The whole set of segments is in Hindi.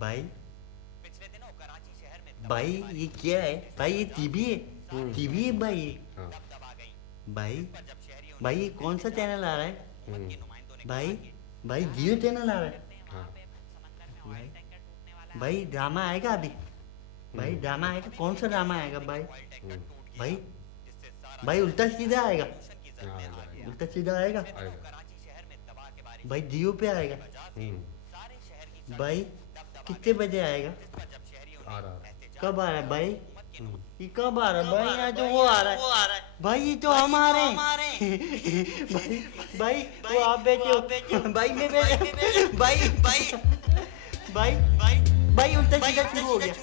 भाई पिछले दिनों कराची शहर में भाई ये क्या है भाई? ये टीवी है? टीवी है भाई? दबदबा गई। भाई पर जब शहरियों भाई ये कौन सा चैनल आ रहा है के नुमाइंदों ने भाई? भाई जियो चैनल आ रहा है समंदर में ऑयल टैंकर टूटने वाला भाई? ड्रामा आएगा अभी? भाई ड्रामा आएगा? कौन सा ड्रामा आएगा भाई? भाई जिससे सारा भाई उल्टा सीधा आएगा? की जरूरतें उल्टा सीधा आएगा कराची शहर में दबा के बारिश भाई? जियो पे आएगा सारे शहर की भाई? कितने बजे आएगा? पर जब शहरियों ने कब आ रहा है भाई? ये कब आ रहा है भाई? यहाँ जो वो आ रहा है भाई, ये तो हम आ रहे हैं भाई। भाई वो आप बेचे हो भाई, मैं बेचे भाई भाई भाई भाई भाई उल्टा सीधा शुरू हो गया।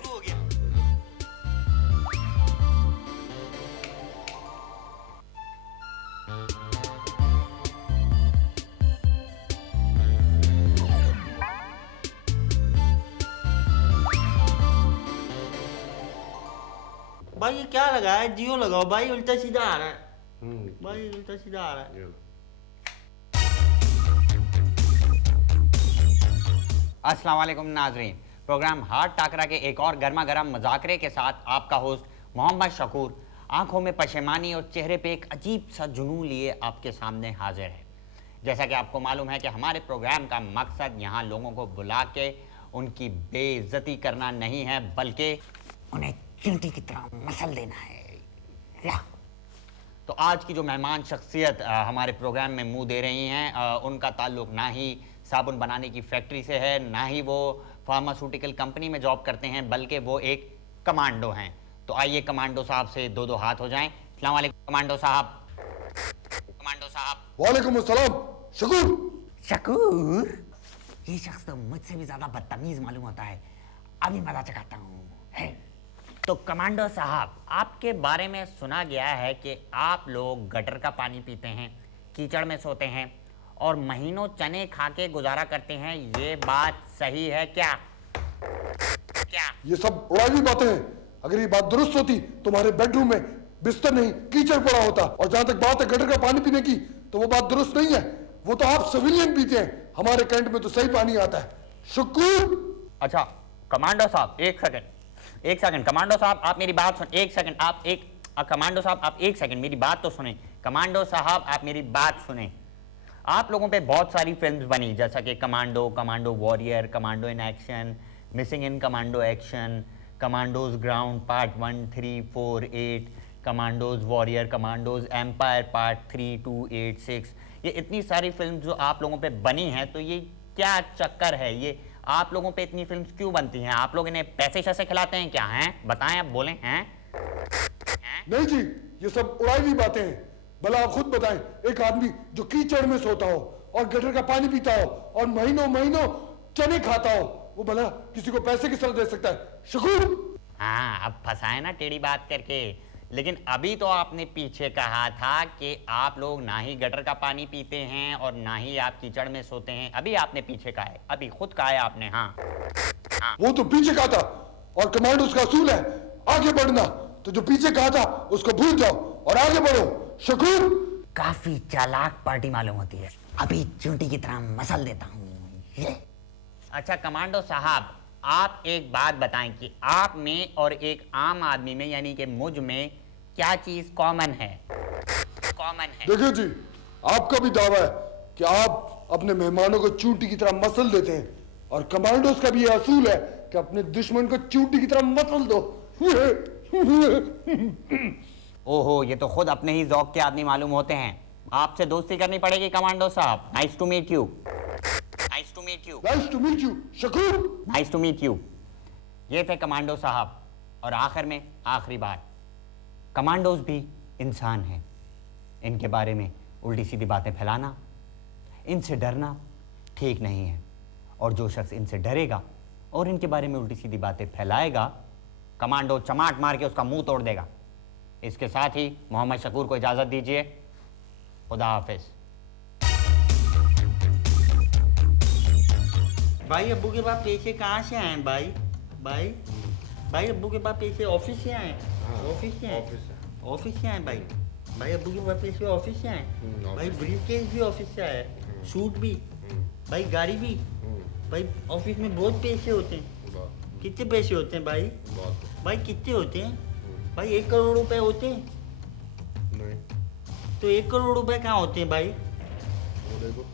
भाई ये क्या लगा है? जियो लगाओ भाई, उल्टा सीधा आ रहा है भाई, उल्टा सीधा आ रहा है। अस्सलाम वालेकुम नाजरीन, प्रोग्राम हार्ट टाकरा के एक और गर्मा गर्म मुज़ाकरे के साथ आपका होस्ट मोहम्मद शकूर आंखों में पशेमानी और चेहरे पे एक अजीब सा जुनून लिए आपके सामने हाजिर है। जैसा कि आपको मालूम है कि हमारे प्रोग्राम का मकसद यहाँ लोगों को बुला के उनकी बेइज्जती करना नहीं है, बल्कि उन्हें चींटी की तरह मसल देना है। तो आज की जो मेहमान शख्सियत हमारे प्रोग्राम में मुंह दे रही हैं, उनका ताल्लुक ना ही साबुन बनाने की फैक्ट्री से है, ना ही वो फार्मास्यूटिकल कंपनी में जॉब करते हैं, बल्कि वो एक कमांडो हैं। तो आइए कमांडो साहब से दो दो हाथ हो जाएं। अस्सलाम वालेकुम कमांडो साहब। कमांडो साहब। वालेकुम अस्सलाम। शकूर। शकूर, ये शख्स तो मुझसे भी ज्यादा बदतमीज मालूम होता है। अभी मजा चखाता हूँ। तो कमांडो साहब, आपके बारे में सुना गया है कि आप लोग गटर का पानी पीते हैं, कीचड़ में सोते हैं और महीनों चने खा के गुजारा करते हैं। ये बात सही है क्या? क्या ये सब उड़ावी बातें हैं। अगर ये बात दुरुस्त होती तुम्हारे बेडरूम में बिस्तर नहीं कीचड़ पड़ा होता। और जहां तक बात है गटर का पानी पीने की, तो वो बात दुरुस्त नहीं है। वो तो आप सिविलियन पीते हैं, हमारे कैंट में तो सही पानी आता है। शुक्र। अच्छा कमांडो साहब, एक सेकंड कमांडो साहब, आप मेरी बात सुन। एक सेकंड, कमांडो साहब आप एक सेकंड मेरी बात तो सुने। कमांडो साहब आप मेरी बात सुने। आप लोगों पे बहुत सारी फिल्म्स बनी, जैसा कि commando, commando warrior, commando in action, missing in commando action, commandos ground part 1, 3, 4, 8, commandos warrior, commandos empire part 3, 2, 8, 6। ये इतनी सारी फिल्म जो आप लोगों पे बनी हैं, तो ये क्या चक्कर है? ये आप लोगों पे इतनी फिल्म्स क्यों बनती हैं? आप लोग इन्हें पैसे शैसे खिलाते हैं क्या? हैं बताएं, आप बोलें। हैं नहीं जी, ये सब उड़ावी बातें हैं। भला आप खुद बताएं, एक आदमी जो कीचड़ में सोता हो और गटर का पानी पीता हो और महीनों महीनों चने खाता हो, वो भला किसी को पैसे किस तरह दे सकता है? शुक्र। हाँ, अब फंसाए ना टेढ़ी बात करके। लेकिन अभी तो आपने पीछे कहा था कि आप लोग ना ही गटर का पानी पीते हैं और ना ही आप कीचड़ में सोते हैं। अभी आपने पीछे कहा है, अभी खुद कहा है आपने। हाँ वो तो पीछे कहा था, और कमांडोज का असूल है आगे बढ़ना। तो जो पीछे कहा था उसको भूल जाओ और आगे बढ़ो। शुक्र। काफी चालाक पार्टी मालूम होती है। अभी चूंटी की तरह मसल देता हूँ। अच्छा कमांडो साहब, आप एक बात बताएं कि आप में और एक आम आदमी में, यानी कि मुझ में, क्या चीज कॉमन है? देखिए जी, आपका भी दावा है कि आप अपने मेहमानों को चूंटी की तरह मसल देते हैं, और कमांडोज का भी ये असूल है कि अपने दुश्मन को चूंटी की तरह मसल दो। ओहो, ये तो खुद अपने ही ज़ौक के आदमी मालूम होते हैं। आपसे दोस्ती करनी पड़ेगी कमांडो साहब। Nice to meet you. Nice to meet you. ये थे कमांडो साहब। और आखिर में आखिरी बात, कमांडोज भी इंसान हैं। इनके बारे में उल्टी सीधी बातें फैलाना, इनसे डरना ठीक नहीं है। और जो शख्स इनसे डरेगा और इनके बारे में उल्टी सीधी बातें फैलाएगा, कमांडो चमाट मार के उसका मुंह तोड़ देगा। इसके साथ ही मोहम्मद शकूर को इजाज़त दीजिए। खुदा हाफिज। भाई अब्बू के पास पैसे कहाँ से आए भाई? भाई अब्बू के पास पैसे ऑफिस से आए? ऑफिस से आए भाई अब्बू के पास पैसे ऑफिस से आए। भाई ब्रीफकेस भी ऑफिस से आया, सूट भी, भाई गाड़ी भी। भाई ऑफिस में बहुत पैसे होते हैं। कितने पैसे होते हैं भाई? बहुत भाई कितने होते हैं भाई? 1 करोड़ रुपए होते हैं? नहीं, तो 1 करोड़ रुपए कहाँ होते हैं भाई? वो देखो।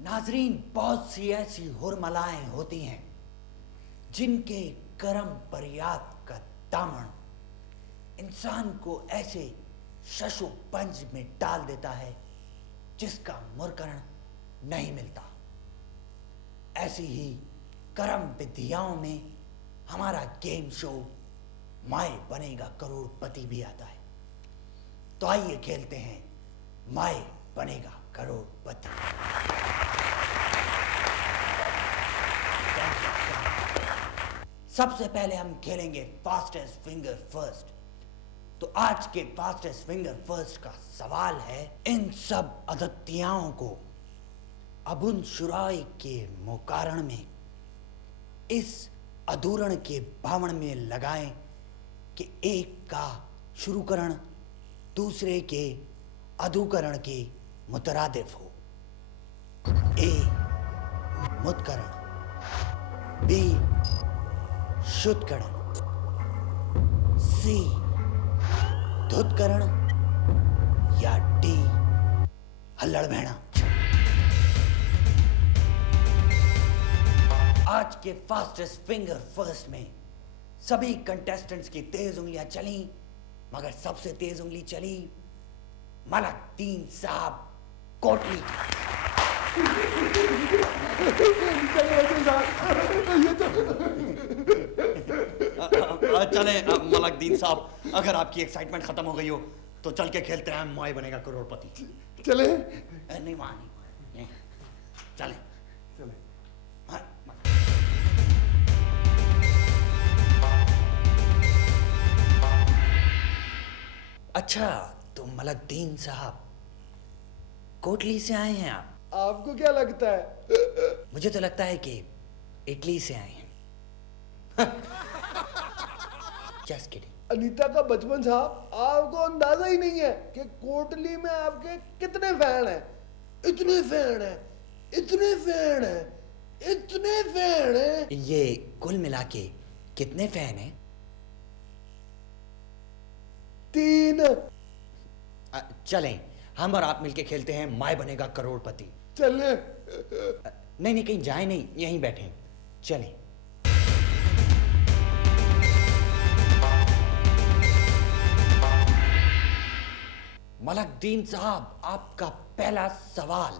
नाजरीन, बहुत सी ऐसी हुरमलाएं होती हैं जिनके करम बरियात का दामन इंसान को ऐसे शशो पंज में डाल देता है जिसका मुरकरण नहीं मिलता। ऐसी ही करम विधियाओं में हमारा गेम शो माए बनेगा करोड़पति भी आता है। तो आइए खेलते हैं माए बनेगा करोड़पति। सबसे पहले हम खेलेंगे फास्टेस्ट फिंगर फर्स्ट। तो आज के फास्टेस्ट फिंगर फर्स्ट का सवाल है, इन सब अदत्तियाओं को अबुन शुराई के मुकारण में इस अधूरण के भावण में लगाएं कि एक का शुरूकरण दूसरे के अधूकरण के मुतरादिफ हो। ए मुतकरण, बी शुद्धकरण, सी धुतकरण या डी हल्लड़ भेड़ा। आज के फास्टेस्ट फिंगर फर्स्ट में सभी कंटेस्टेंट्स की तेज उंगलियां चली, मगर सबसे तेज उंगली चली मलकदीन साहब कोटली की। चले मलकदीन साहब, अगर आपकी एक्साइटमेंट खत्म हो गई हो तो चल के खेलते हैं माए बनेगा करोड़पति। चले नहीं मानी, चले चले। हाँ, अच्छा, तो मलकदीन साहब कोटली से आए हैं आप? आपको क्या लगता है? मुझे तो लगता है कि इटली से आए हैं। Just kidding. अनीता का बचपन साहब, आपको अंदाजा ही नहीं है कि कोटली में आपके कितने फैन हैं। इतने फैन हैं, इतने फैन हैं, इतने फैन हैं। ये कुल मिला के कितने फैन हैं? 3। चलें, हम और आप मिलके खेलते हैं माए बनेगा करोड़पति। चले। नहीं नहीं, कहीं जाए नहीं, यहीं बैठे। चलें। मलकदीन साहब, आपका पहला सवाल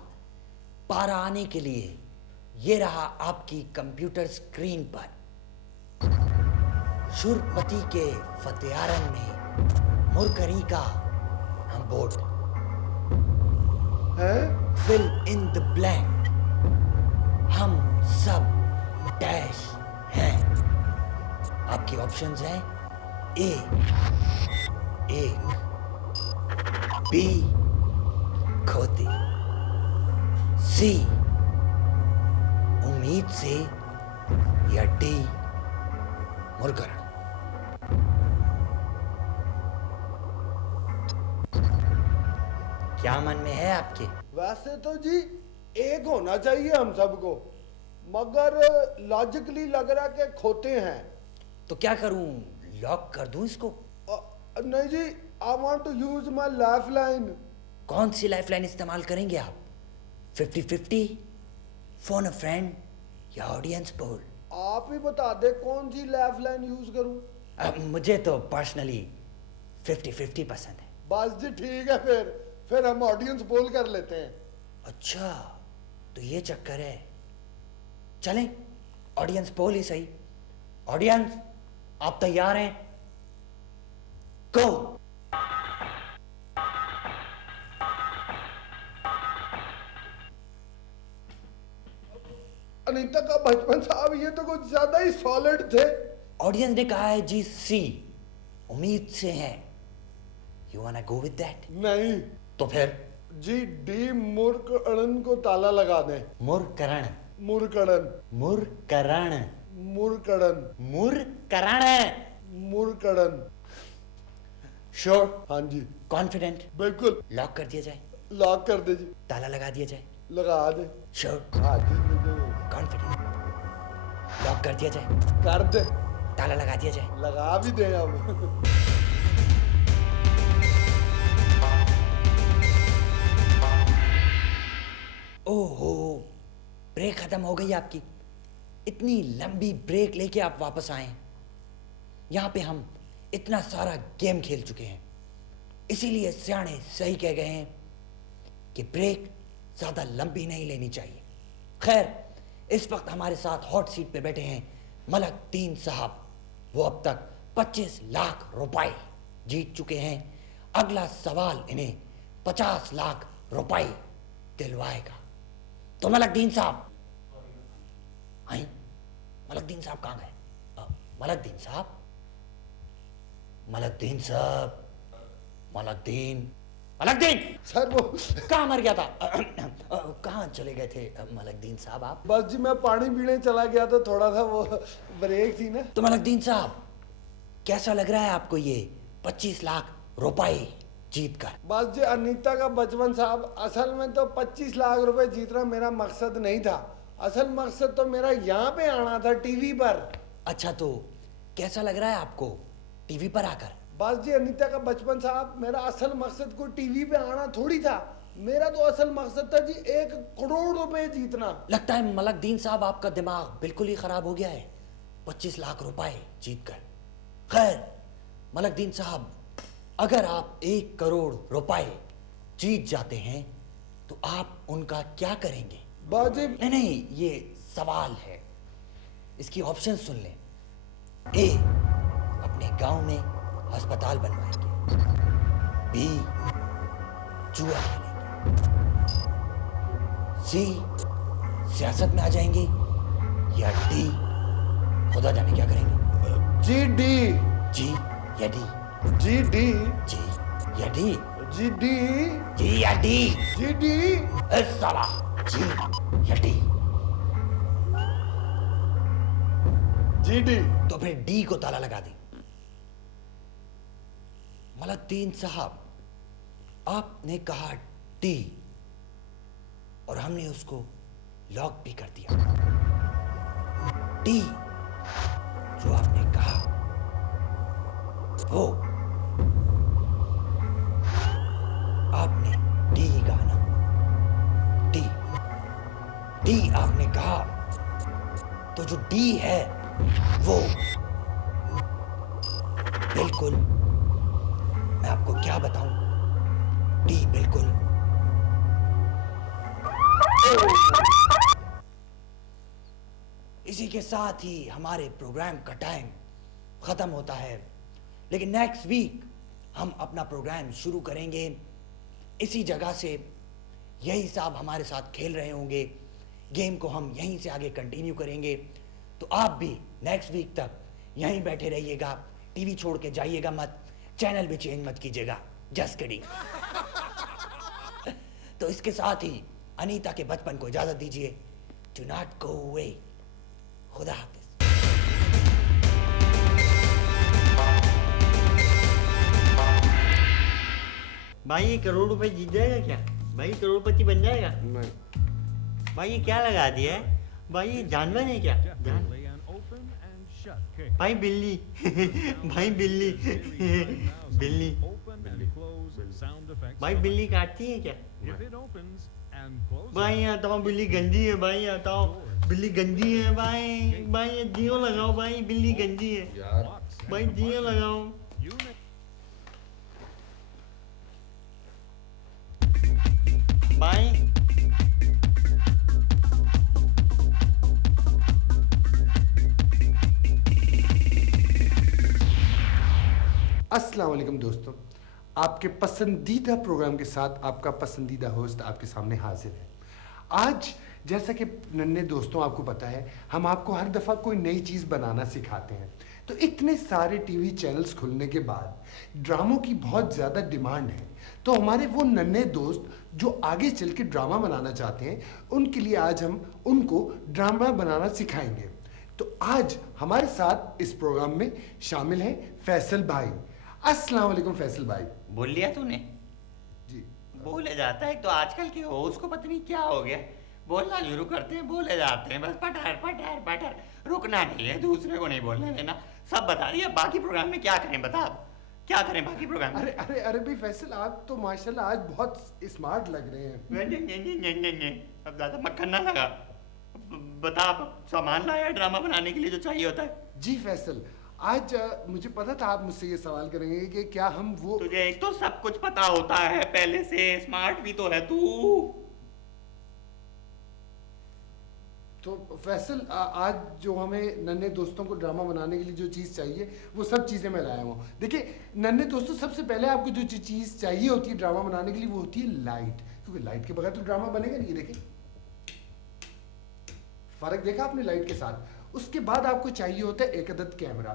पारा आने के लिए ये रहा आपकी कंप्यूटर स्क्रीन पर। शुरपति के फतेहारन में मुरकरी का हम बोर्ड हैं? फिल इन द ब्लैंक, हम सब डैश हैं। आपके ऑप्शंस हैं ए एक, बी खोती, सी उम्मीद से, या डी मुरकरण। क्या मन में है आपके? वैसे तो जी एक होना चाहिए हम सबको, मगर लॉजिकली लग रहा कि खोते हैं। तो क्या करूं, लॉक कर दूं इसको? नहीं जी, I want to use my lifeline. कौन सी लाइफलाइन इस्तेमाल करेंगे आप? 50-50, फोन अ फ्रेंड या ऑडियंस पोल? आप ही बता दे कौन सी लाइफलाइन यूज करूं। मुझे तो पर्सनली 50-50 पसंद है। बस जी ठीक है, फिर हम ऑडियंस पोल कर लेते हैं। अच्छा, तो ये चक्कर है। चलें, ऑडियंस पोल ही सही। ऑडियंस, आप तैयार हैं? गो। अनीता का बचपन साहब, ये तो कुछ ज्यादा ही सॉलिड थे। ऑडियंस ने कहा है जी सी, उम्मीद से है। You वांना go with that? नहीं तो फिर जी, डी मुरकड़न को ताला लगा दें। मुरकरण, मुरकड़न, मुरकरण, मुरकड़न, मुरकरण, मुरकड़न। श्योर? हाँ जी, कॉन्फिडेंट? बिल्कुल। लॉक कर दिया जाए? लॉक कर दे जी। ताला लगा दिया जाए? लगा दे। श्योर? हाँ ठीक है जी। कॉन्फिडेंट? लॉक कर दिया जाए? कर दे। ताला लगा दिया जाए? लगा भी दे अब। ओहो, ब्रेक खत्म हो गई आपकी। इतनी लंबी ब्रेक लेके आप वापस आए। यहाँ पे हम इतना सारा गेम खेल चुके हैं, इसीलिए सियाने सही कह गए हैं कि ब्रेक ज्यादा लंबी नहीं लेनी चाहिए। खैर, इस वक्त हमारे साथ हॉट सीट पे बैठे हैं मलकदीन साहब। वो अब तक 25 लाख रुपए जीत चुके हैं। अगला सवाल इन्हें 50 लाख रुपए दिलवाएगा। तो मलकदीन साहब, आई मलकदीन साहब कहाँ गए? मलकदीन साहब, मलकदीन साहब, मलकदीन, मलकदीन सर वो कहाँ मर गया था? कहाँ चले गए थे मलकदीन साहब आप? बस जी मैं पानी पीने चला गया तो थोड़ा सा वो ब्रेक थी ना। तो मलकदीन साहब, कैसा लग रहा है आपको ये 25 लाख रुपए जीत कर? बस जी अनीता का बचपन साहब, असल में तो 25 लाख रुपए जीतना मेरा मकसद नहीं था। असल मकसद तो मेरा यहाँ पे आना था, टीवी पर। अच्छा, तो कैसा लग रहा है आपको टीवी पर आकर? बस जी अनीता का बचपन साहब, मेरा असल मकसद को टीवी पे आना थोड़ी था। मेरा तो असल मकसद था जी 1 करोड़ रुपए जीतना। लगता है मलकदीन साहब आपका दिमाग बिल्कुल ही खराब हो गया है 25 लाख रुपए जीत कर। खैर मलकदीन साहब, अगर आप 1 करोड़ रुपए जीत जाते हैं तो आप उनका क्या करेंगे? बस जी नहीं, ये सवाल है, इसकी ऑप्शन सुन लें। ए, अपने गांव में अस्पताल बनवाएंगे। बी, जुआ खेलेंगे। सी, सियासत में आ जाएंगे। या डी, खुदा जाने क्या करेंगे। G D. जी या डी? G D. जी या डी? G D. जी या डी? G D. ए साला, जी या डी? G D. तो फिर डी को ताला लगा दें। मलकदीन साहब, आपने कहा डी और हमने उसको लॉक भी कर दिया। डी जो आपने कहा वो आपने डी ही कहा ना? डी, डी आपने कहा तो जो डी है वो बिल्कुल, मैं आपको क्या बताऊं, डी बिल्कुल इसी के साथ ही हमारे प्रोग्राम का टाइम खत्म होता है। लेकिन नेक्स्ट वीक हम अपना प्रोग्राम शुरू करेंगे इसी जगह से। यही साहब हमारे साथ खेल रहे होंगे, गेम को हम यहीं से आगे कंटिन्यू करेंगे। तो आप भी नेक्स्ट वीक तक यहीं बैठे रहिएगा, टीवी छोड़ के जाइएगा मत, चैनल भी चेंज मत कीजिएगा। Just kidding. तो इसके साथ ही अनीता के बचपन को इजाजत दीजिए। Do not go away. खुदा हाफिज। भाई ये करोड़ रुपए जीत जाएगा क्या? भाई करोड़पति बन जाएगा? नहीं। भाई ये क्या लगा दिया है? भाई ये जानवर है क्या? भाई बिल्ली। भाई बिल्ली। बिल्ली। भाई बिल्ली काटती है क्या? भाई आता हूँ, बिल्ली गंदी है। भाई आता हूँ, बिल्ली गंदी है। भाई भाई ये जियो लगाओ। भाई बिल्ली गंदी है यार भाई, जियो लगाओ। भाई अस्सलाम वालेकुम दोस्तों, आपके पसंदीदा प्रोग्राम के साथ आपका पसंदीदा होस्ट आपके सामने हाजिर है। आज जैसा कि नन्हे दोस्तों आपको पता है, हम आपको हर दफ़ा कोई नई चीज़ बनाना सिखाते हैं। तो इतने सारे टीवी चैनल्स खुलने के बाद ड्रामों की बहुत ज़्यादा डिमांड है। तो हमारे वो नन्हे दोस्त जो आगे चल के ड्रामा बनाना चाहते हैं, उनके लिए आज हम उनको ड्रामा बनाना सिखाएंगे। तो आज हमारे साथ इस प्रोग्राम में शामिल हैं फैसल भाई। अस्सलाम वालेकुम फैसल भाई। बोल लिया तूने? जी बोले जाता है तो आजकल के हो उसको पता नहीं क्या हो गया, बोलना शुरू करते हैं बोले जाते हैं बस पटर पटर पटर, रुकना नहीं है, दूसरे को नहीं बोलने देना, सब बता दिया। बाकी प्रोग्राम में क्या करें बता, क्या करें बाकी प्रोग्राम में? अरे अरे अरे भाई फैसल, आप तो माशाल्लाह आज बहुत स्मार्ट लग रहे हैं। अब ज्यादा मक्खन ना लगा, बता सामान लाया ड्रामा बनाने के लिए जो चाहिए होता है? जी फैसल, आज मुझे पता था आप मुझसे ये सवाल करेंगे कि क्या हम वो। तुझे एक तो सब कुछ पता होता है पहले से, स्मार्ट भी तो है तू। तो फैसल आज जो हमें नन्हे दोस्तों को ड्रामा बनाने के लिए जो चीज़ चाहिए वो सब चीज़ें मैं लाया हूँ। देखिए नन्हे दोस्तों, सबसे पहले आपको जो चीज़ चाहिए होती है ड्रामा बनाने के लिए वो होती है लाइट, क्योंकि लाइट के बगैर तो ड्रामा बनेगा नहीं। देखिए फर्क देखा आपने लाइट के साथ। उसके बाद आपको चाहिए होता है एक अदद कैमरा,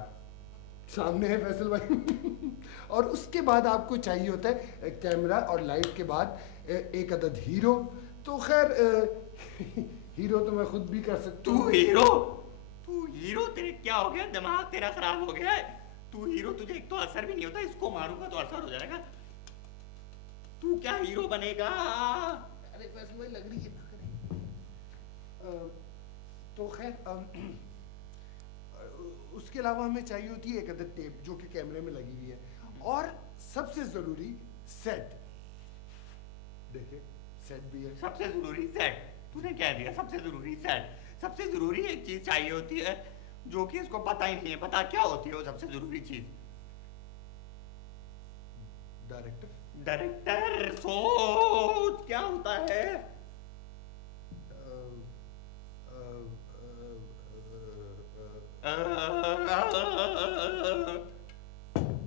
सामने है फैसल भाई और उसके बाद आपको चाहिए होता है कैमरा और लाइट के बाद एक अदद हीरो। तो खैर हीरो तो मैं खुद भी कर सकता हूँ। तू हीरो तेरे क्या हो गया, दिमाग तेरा खराब हो गया है? तू हीरो, तुझे एक तो असर भी नहीं होता, इसको मारूंगा तो असर हो जाएगा। तू क्या हीरो बनेगा? अरे वैसे वही लग रही है तो खैर उसके अलावा हमें चाहिए होती है एक अदद टेप जो कि कैमरे में लगी हुई है, और सबसे जरूरी सेट। देखिए सेट भी है। सबसे जरूरी सेट? तूने क्या दिया? सबसे जरूरी सेट। सबसे जरूरी एक चीज चाहिए होती है जो कि इसको पता ही नहीं है। पता क्या होती है वो सबसे जरूरी चीज? डायरेक्टर। डायरेक्टर सोच क्या होता है?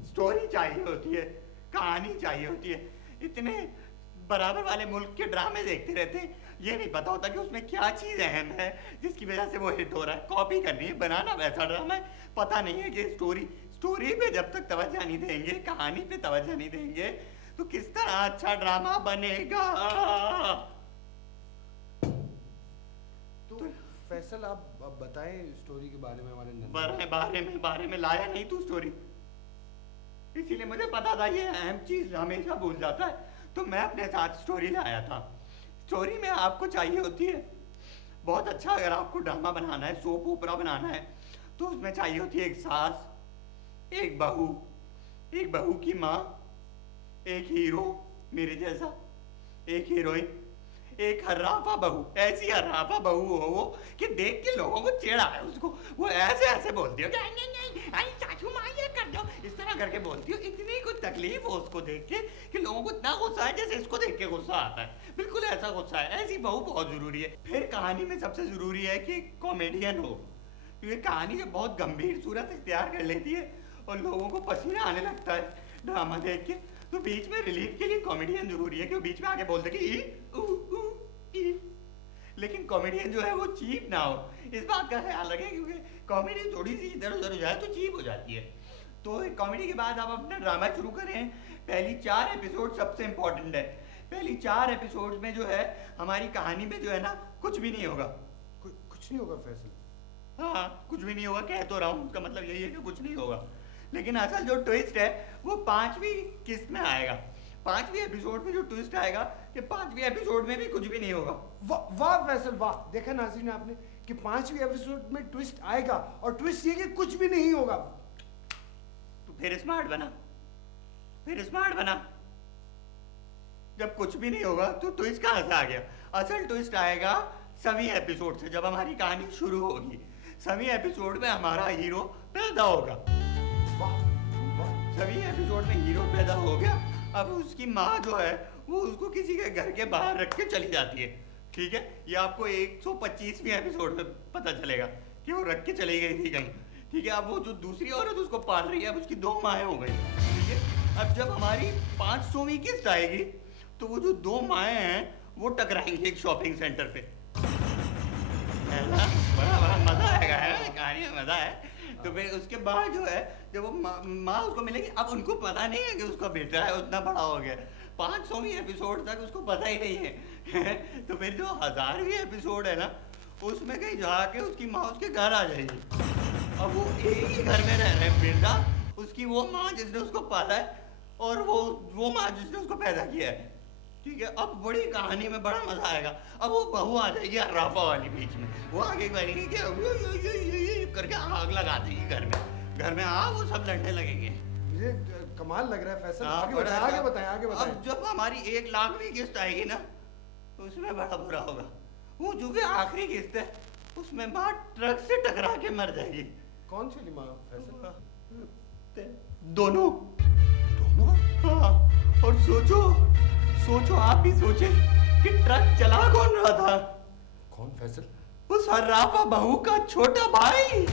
स्टोरी चाहिए होती है, कहानी चाहिए होती है। इतने बराबर वाले मुल्क के ड्रामे देखते रहते हैं, ये नहीं पता होता कि उसमें क्या चीज अहम है जिसकी वजह से वो हिट हो रहा है। कॉपी करनी है, बनाना वैसा ड्रामा है, पता नहीं है कि स्टोरी पे जब तक तवज्जो नहीं देंगे, कहानी पे तवज्जो नहीं देंगे तो किस तरह अच्छा ड्रामा बनेगा। तो फैसल आप बताएं स्टोरी के बारे में। हमारे बारे में लाया नहीं तू स्टोरी, इसीलिए मुझे पता था ये अहम चीज हमेशा भूल जाता है, तो मैं अपने साथ स्टोरी लाया था। स्टोरी में आपको चाहिए होती है बहुत अच्छा, अगर आपको ड्रामा बनाना है, सोप ओपरा बनाना है, तो उसमें चाहिए होती है एक सास, एक बहू की माँ, एक हीरो मेरे जैसा, एक हीरोइन, एक हर्राफा बहू। ऐसी हर्राफा बहू हो वो कि देख के लोगों को चिढ़ आए उसको, वो ऐसे बोलती हो कि नहीं सासू माँ ये कर दो, इस तरह करके बोलती हो। इतनी कुछ तकलीफ हो उसको देख के कि लोगों को इतना गुस्सा है जैसे इसको देख के गुस्सा आता है। बिल्कुल ऐसा गुस्सा है। ऐसी बहू बहुत जरूरी है। फिर कहानी में सबसे जरूरी है कि कॉमेडियन हो, क्योंकि कहानी जब बहुत गंभीर सूरत इख्तियार कर लेती है और लोगों को पसीना आने लगता है ड्रामा देख के, तो बीच में रिलीफ के लिए कॉमेडियन जरूरी है कि वो बीच में आके बोलते कि ई। लेकिन कॉमेडियन जो है वो चीप ना हो, इस बात का ख्याल रखें, क्योंकि कॉमेडी थोड़ी सी इधर उधर हो जाए तो चीप हो जाती है। तो कॉमेडी के बाद आप अपना ड्रामा शुरू करें। पहली 4 एपिसोड सबसे इम्पोर्टेंट है। पहली 4 एपिसोड में जो है हमारी कहानी में जो है ना कुछ भी नहीं होगा। कुछ नहीं होगा फैसल? हाँ कुछ भी नहीं होगा, कह तो रहा हूँ, उसका मतलब यही है कि कुछ नहीं होगा। लेकिन असल जो ट्विस्ट है वो 5वीं किस्त में आएगा। 5वीं एपिसोड में जो ट्विस्ट आएगा कि 5वीं एपिसोड में भी कुछ भी नहीं होगा। वाह फैसल वाह, देखा नाज़रीन आपने कि 5वीं एपिसोड में ट्विस्ट आएगा और ट्विस्ट ये कि कुछ भी नहीं होगा। तो फिर स्मार्ट बना। जब कुछ भी नहीं होगा तो ट्विस्ट कहाँ से आ गया? असल ट्विस्ट आएगा सभी एपिसोड से, जब हमारी कहानी शुरू होगी। सभी एपिसोड में हमारा हीरो पैदा होगा। सभी एपिसोड में हीरो पैदा हो गया। अब उसकी माँ जो है वो उसको किसी के घर के बाहर रख के चली जाती है, ठीक है? ये आपको 125वें एपिसोड में पता चलेगा कि वो रख के चली गई थी कहीं, ठीक है? अब वो जो दूसरी औरत उसको पाल रही है, अब उसकी 2 माएँ हो गई, ठीक है? अब जब हमारी 500वीं किस्त आएगी तो वो जो 2 माएँ हैं वो टकराएंगी एक शॉपिंग सेंटर पे। बड़ा मजा आएगा, है कहानी में मजा है। तो फिर उसके बाद जो है जब वो माँ उसको मिलेगी, अब उनको पता नहीं है कि उसका बेटा है, उतना बड़ा हो गया। 500वीं एपिसोड तक उसको पता ही नहीं है तो फिर जो 1000वीं एपिसोड है ना, उसमें कहीं जाके उसकी माँ उसके घर आ जाएगी। अब वो एक ही घर में रह रहे हैं बिरदा, उसकी वो माँ जिसने उसको पाला है और वो माँ जिसने उसको पैदा किया है, ठीक है, अब बड़ी कहानी में बड़ा मजा आएगा। अब वो बहू आ जाएगी अर्राफा वाली बीच में, वो आगे बढ़ेगी क्या करके आग लगा देगी घर में आग, वो सब लड़ने लगेंगे। मुझे कमाल लग रहा है फैसल। हाँ, आगे बड़ा बताएं, आगे बताएं, आगे बताएं। अब जब हमारी 1 लाखवीं किस्त आएगी ना, तो उसमें बड़ा बुरा होगा। वो चूंकि आखिरी किस्त है, उसमें माँ ट्रक से टकरा के मर जाएगी। कौन सी माँ फैसल? दोनों। दोनों? हाँ, और सोचो आप भी सोचे कि ट्रक चला कौन रहा था? कौन फैसल? उस हर्राफा बहू का छोटा भाई।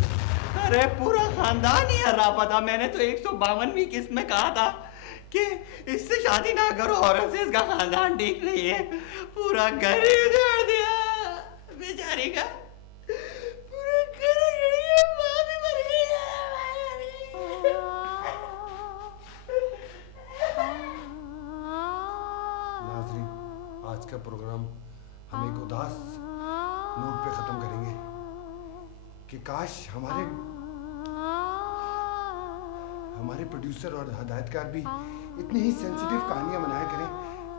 अरे पूरा खानदान ही हर्राफा था। मैंने तो 152वीं किस्त में कहा था कि इससे शादी ना करो, औरत से इसका खानदान ठीक नहीं है। पूरा घर ही उजाड़ दिया बेचारी का, पूरा घर उजाड़ दिया, माँ भी मर गई। नाज़रीन, आज का प्रोग्राम हम एक उदास नोट पे खत्म करेंगे कि काश हमारे प्रोड्यूसर और हदायतकार भी इतनी ही सेंसिटिव कहानियां बनाया करें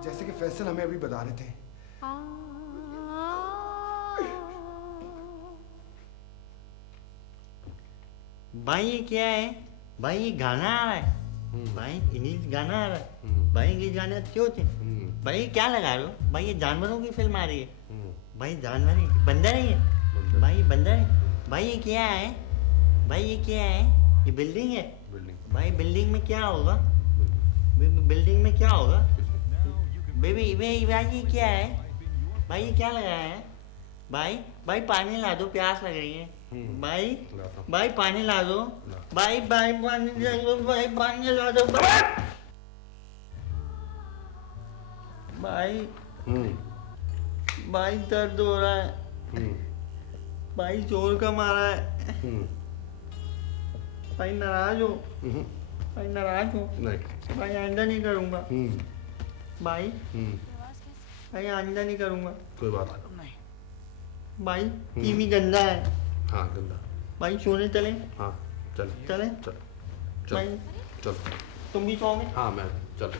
जैसे कि फैसल हमें अभी बता रहे थे। भाई ये क्या है? भाई ये गाना आ रहा है। भाई इंग्लिश गाना आ रहा है। भाई इंग्लिश गाने अच्छे होते हैं। भाई ये क्या लगा रहे हो? भाई ये जानवरों की फिल्म आ रही है। भाई जानवर है, बंदर है। भाई बंदर है। भाई ये क्या है? भाई ये क्या है? ये बिल्डिंग है। भाई बिल्डिंग में क्या होगा? बिल्डिंग में क्या होगा? बेबी भाई ये क्या है? भाई ये क्या लगाया है? भाई पानी ला दो, प्यास लग रही है। भाई पानी ला दो। भाई पानी ला दो। भाई पानी ला दो। भाई दर्द हो रहा है। भाई जोर का मारा है। भाई नाराज हो। भाई नाराज हो। भाई आइंदा नहीं करूँगा। भाई आइंदा नहीं करूँगा। कोई बात नहीं। भाई टीवी गंदा है। हाँ गंदा। भाई सोने चले? हाँ चल। चले? चल भाई चल। तुम भी सोओगे? हाँ मैं चल।